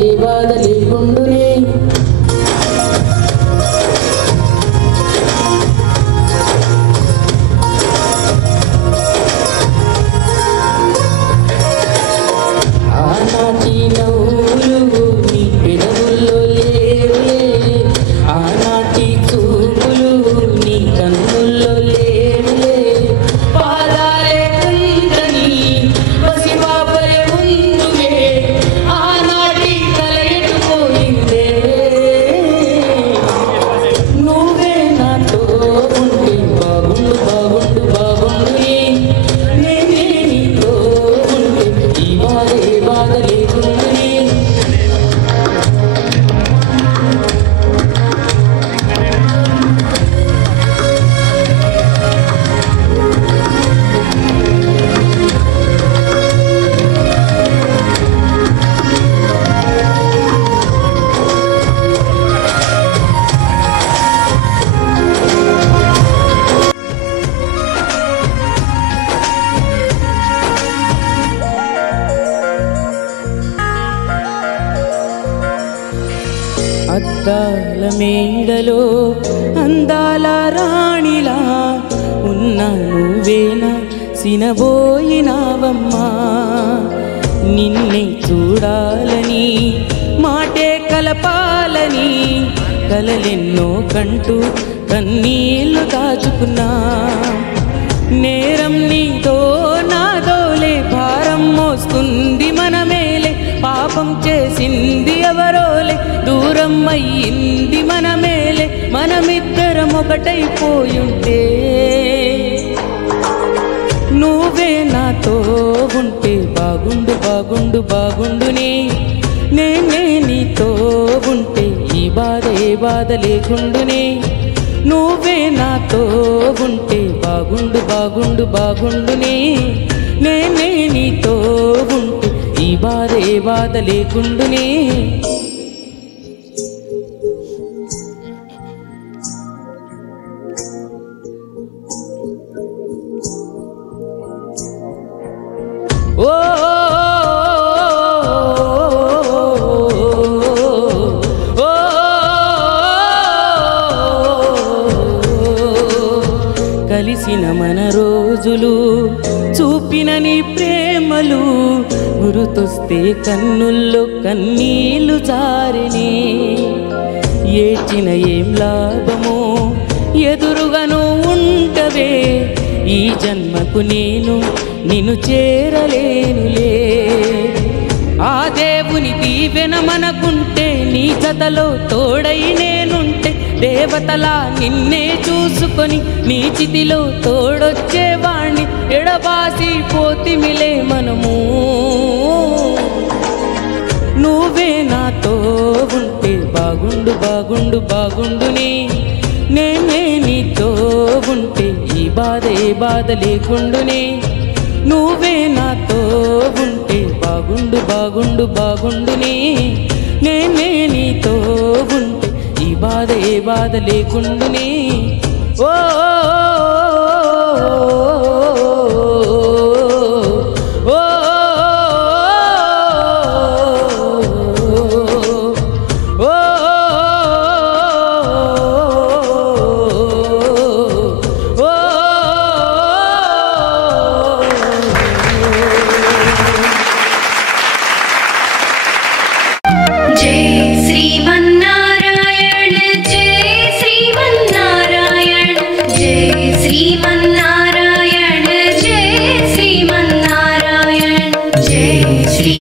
ఏ బాధ లేకుండునే ఆనాటి నవ్వులు నీ పెదవుల్లో లేవులే ఆనాటి చూపులు నీ కన్నుల్లో లేవులే పాదాలే కుందని పసిపాపలే ముందువే ఆనాటి కలయటుపోయిందే నువ్వే నాతో ఉంటే బాగుండు బాగుండు బాగుండునే నేనే నీతో ఉంటే ఈ బాధ ఏ బాధ లేకుండునే అద్దాల మేడలో అందాల రాణిలా ఉన్న నువ్వేనా సినబోయినావమ్మా నిన్నే చూడాలని మాటే కలపాలని కలలెన్నో కంటూ కన్నీళ్లు దాచుకున్నా నేరం నీతో నాదోలే భారం మోస్తుంది మనమేలే పాపం చేసింది ఎవరోలే దూరం అయ్యింది మనమేలే మనమిద్దరం ఒకటైపోయుంటే నువ్వే నాతో ఉంటే బాగుండు బాగుండు బాగుండునే నేనే నీతో ఉంటే ఈ బాధ ఏ బాధ లేకుండునే నువ్వే నాతో ఉంటే బాగుండు బాగుండు బాగుండునే నేనే నీతో ఉంటే ఈ బాధ ఏ బాధ లేకుండునే ఓ కలిసిన మన రోజులు చూపిన నీ ప్రేమలు గుర్తొస్తే కన్నుల్లో కన్నీళ్లు జారినే ఏడ్చిన ఏం లాభమో ఎదురుగాను ఉంటవే ఈ జన్మకు నేను నిన్ను చేరలేనులే ఆ దేవుని దీవెన మనకుంటే నీ జతలో తోడై నేనుంటే దేవతలా నిన్నే చూసుకొని నీ చితిలో తోడొచ్చేవాణ్ణి ఎడబాసి పోతిమిలే మనము నువ్వే నాతో ఉంటే బాగుండు బాగుండు బాగుండునే నేనే నీతో ఉంటే ఈ బాధ ఏ బాధ లేకుండునే నువ్వే నాతో ఉంటే బాగుండు బాగుండు బాగుండునే నేనే నీతో ఉంటే ఈ బాధ ఏ బాధ లేకుండునే ఓ